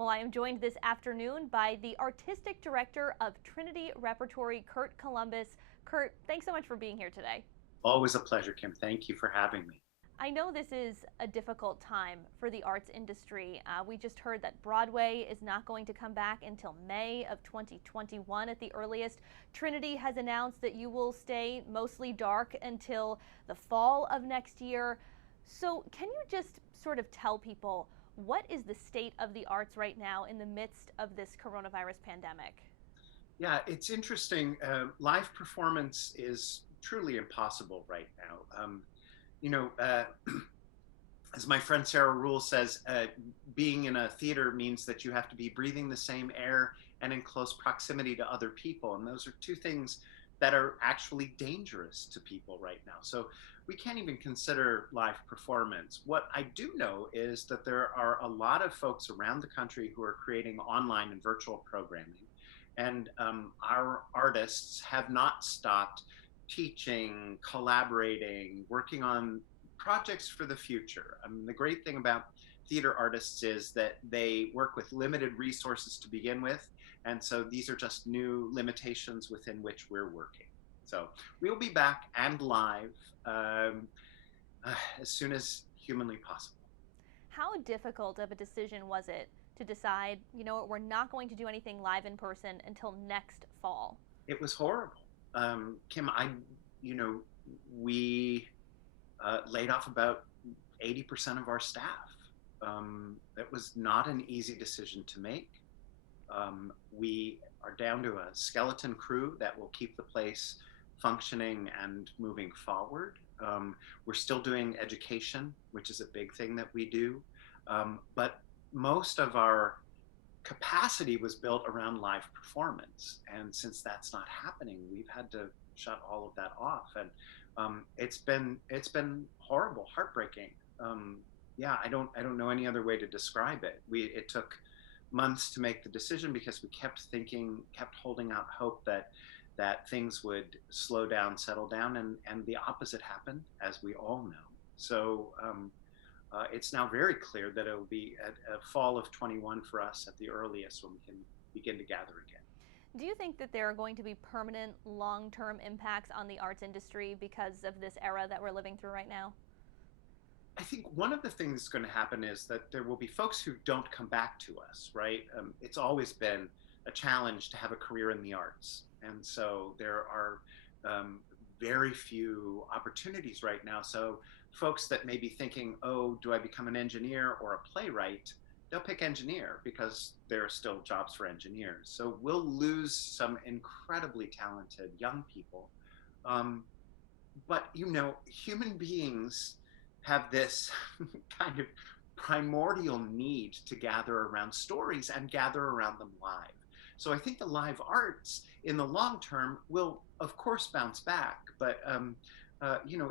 Well, I am joined this afternoon by the artistic director of Trinity Repertory, Curt Columbus. Curt, thanks so much for being here today. Always a pleasure, Kim. Thank you for having me. I know this is a difficult time for the arts industry. We just heard that Broadway is not going to come back until May of 2021 at the earliest. Trinity has announced that you will stay mostly dark until the fall of next year. So, can you just sort of tell people what is the state of the arts right now in the midst of this coronavirus pandemic? Yeah, it's interesting. Live performance is truly impossible right now. You know, uh, as my friend Sarah Rule says, being in a theater means that you have to be breathing the same air and in close proximity to other people. And those are two things that are actually dangerous to people right now. So we can't even consider live performance. What I do know is that there are a lot of folks around the country who are creating online and virtual programming. And our artists have not stopped teaching, collaborating, working on projects for the future. I mean, the great thing about theater artists is that they work with limited resources to begin with. And so these are just new limitations within which we're working. So we'll be back and live as soon as humanly possible. How difficult of a decision was it to decide, you know what, we're not going to do anything live in person until next fall? It was horrible. Kim, you know, we laid off about 80% of our staff. That was not an easy decision to make. We are down to a skeleton crew that will keep the place functioning and moving forward. We're still doing education, which is a big thing that we do. But most of our capacity was built around live performance. And since that's not happening, we've had to shut all of that off. And it's been horrible, heartbreaking. Yeah, I don't know any other way to describe it. It took months to make the decision because we kept thinking, kept holding out hope that things would slow down, settle down, and the opposite happened, as we all know. So it's now very clear that it'll be at fall of 21 for us at the earliest when we can begin to gather again. Do you think that there are going to be permanent long term impacts on the arts industry because of this era that we're living through right now? I think one of the things that's going to happen is that there will be folks who don't come back to us, right? It's always been a challenge to have a career in the arts. And so there are very few opportunities right now. So folks that may be thinking, oh, do I become an engineer or a playwright? They'll pick engineer because there are still jobs for engineers. So we'll lose some incredibly talented young people. Um, but human beings have this kind of primordial need to gather around stories and gather around them live. So I think the live arts in the long term will, of course, bounce back. But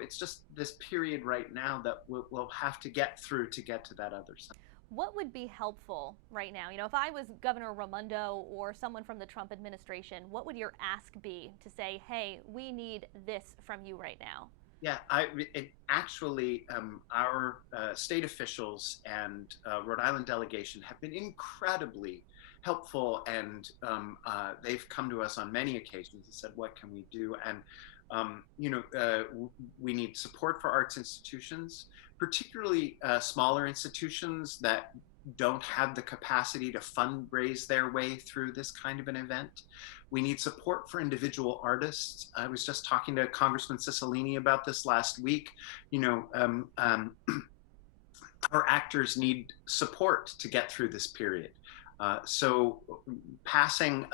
it's just this period right now that we'll have to get through to get to that other side. What would be helpful right now? If I was Governor Raimondo or someone from the Trump administration, what would your ask be to say, hey, we need this from you right now? Yeah, actually, our state officials and Rhode Island delegation have been incredibly helpful, and they've come to us on many occasions and said, "What can we do?" And we need support for arts institutions, particularly smaller institutions that don't have the capacity to fundraise their way through this kind of an event. We need support for individual artists. I was just talking to Congressman Cicilline about this last week. You know, our actors need support to get through this period. So passing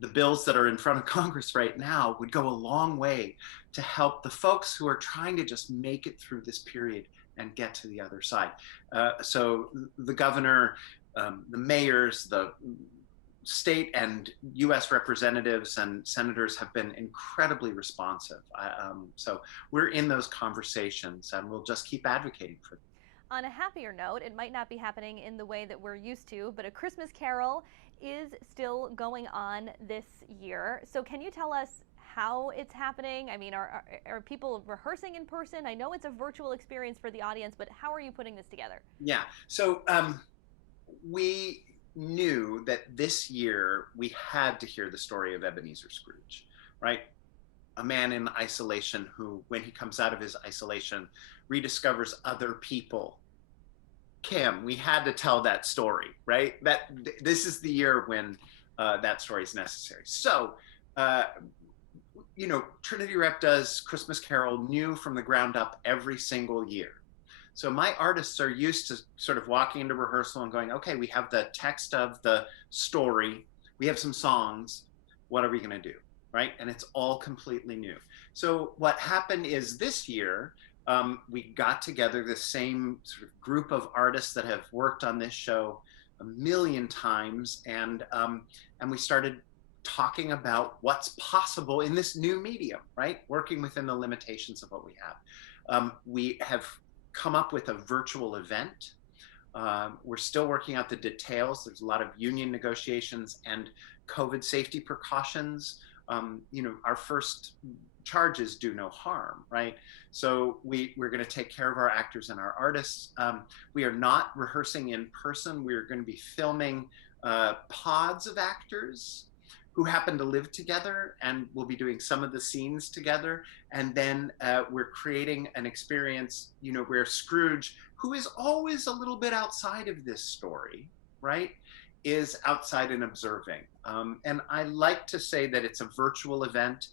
the bills that are in front of Congress right now would go a long way to help the folks who are trying to just make it through this period and get to the other side. So the governor, the mayors, the state and U.S. representatives and senators have been incredibly responsive. So we're in those conversations, and we'll just keep advocating for them. On a happier note, it might not be happening in the way that we're used to, but A Christmas Carol is still going on this year. So can you tell us how it's happening? I mean, are people rehearsing in person? I know it's a virtual experience for the audience, but how are you putting this together? Yeah. So we knew that this year we had to hear the story of Ebenezer Scrooge, right? A man in isolation who, when he comes out of his isolation, rediscovers other people. Kim, we had to tell that story, right? This is the year when that story is necessary. So, uh, Trinity Rep does Christmas Carol new from the ground up every single year. So my artists are used to sort of walking into rehearsal and going, okay, we have the text of the story, we have some songs, what are we going to do? Right? And it's all completely new. So what happened is this year, we got together the same sort of group of artists that have worked on this show a million times, and we started talking about what's possible in this new medium, right? Working within the limitations of what we have. We have come up with a virtual event. We're still working out the details. There's a lot of union negotiations and COVID safety precautions. Our first charge is do no harm, right? So we're going to take care of our actors and our artists. We are not rehearsing in person. We're going to be filming pods of actors who happen to live together, and we'll be doing some of the scenes together. And then we're creating an experience, where Scrooge, who is always a little bit outside of this story, right, is outside and observing. And I like to say that it's a virtual event,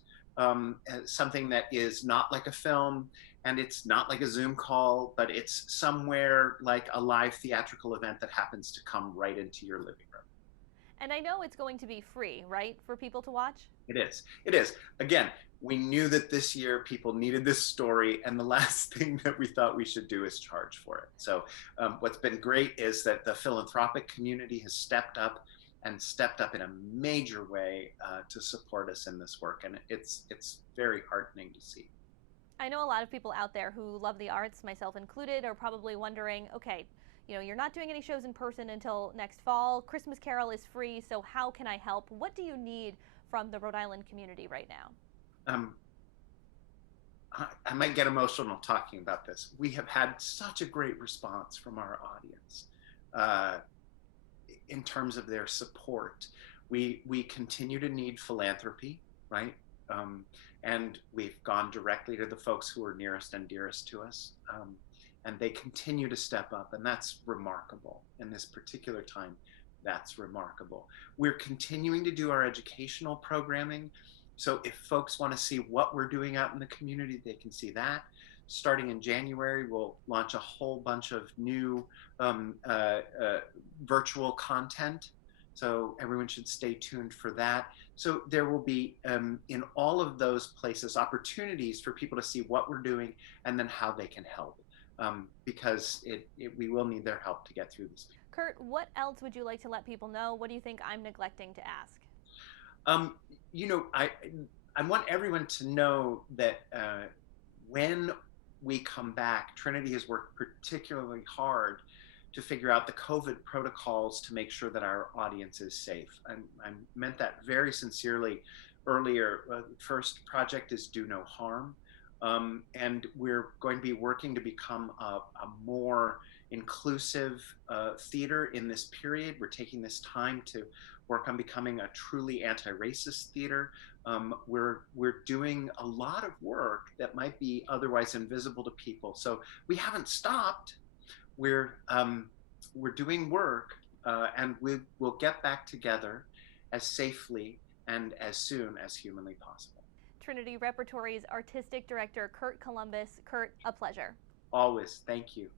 something that is not like a film, and it's not like a Zoom call, but it's somewhere like a live theatrical event that happens to come right into your living room. And I know it's going to be free, right, for people to watch? It is. It is. Again, we knew that this year people needed this story, and the last thing that we thought we should do is charge for it. So what's been great is that the philanthropic community has stepped up in a major way to support us in this work, and it's very heartening to see. I know a lot of people out there who love the arts, myself included, are probably wondering, okay, you're not doing any shows in person until next fall. Christmas Carol is free, so how can I help? What do you need from the Rhode Island community right now? I might get emotional talking about this. We have had such a great response from our audience in terms of their support. We continue to need philanthropy, right? And we've gone directly to the folks who are nearest and dearest to us. And they continue to step up, and that's remarkable. In this particular time, that's remarkable. We're continuing to do our educational programming. So if folks want to see what we're doing out in the community, they can see that. Starting in January, we'll launch a whole bunch of new virtual content. So everyone should stay tuned for that. So there will be, in all of those places, opportunities for people to see what we're doing and then how they can help. Because we will need their help to get through this. Curt, what else would you like to let people know? What do you think I'm neglecting to ask? I want everyone to know that when we come back, Trinity has worked particularly hard to figure out the COVID protocols to make sure that our audience is safe. I meant that very sincerely earlier. First project is Do No Harm. And we're going to be working to become a more inclusive theater in this period. We're taking this time to work on becoming a truly anti-racist theater. We're doing a lot of work that might be otherwise invisible to people. So we haven't stopped. We're doing work, and we'll get back together as safely and as soon as humanly possible. Trinity Repertory's artistic director, Curt Columbus. Curt, a pleasure. Always. Thank you.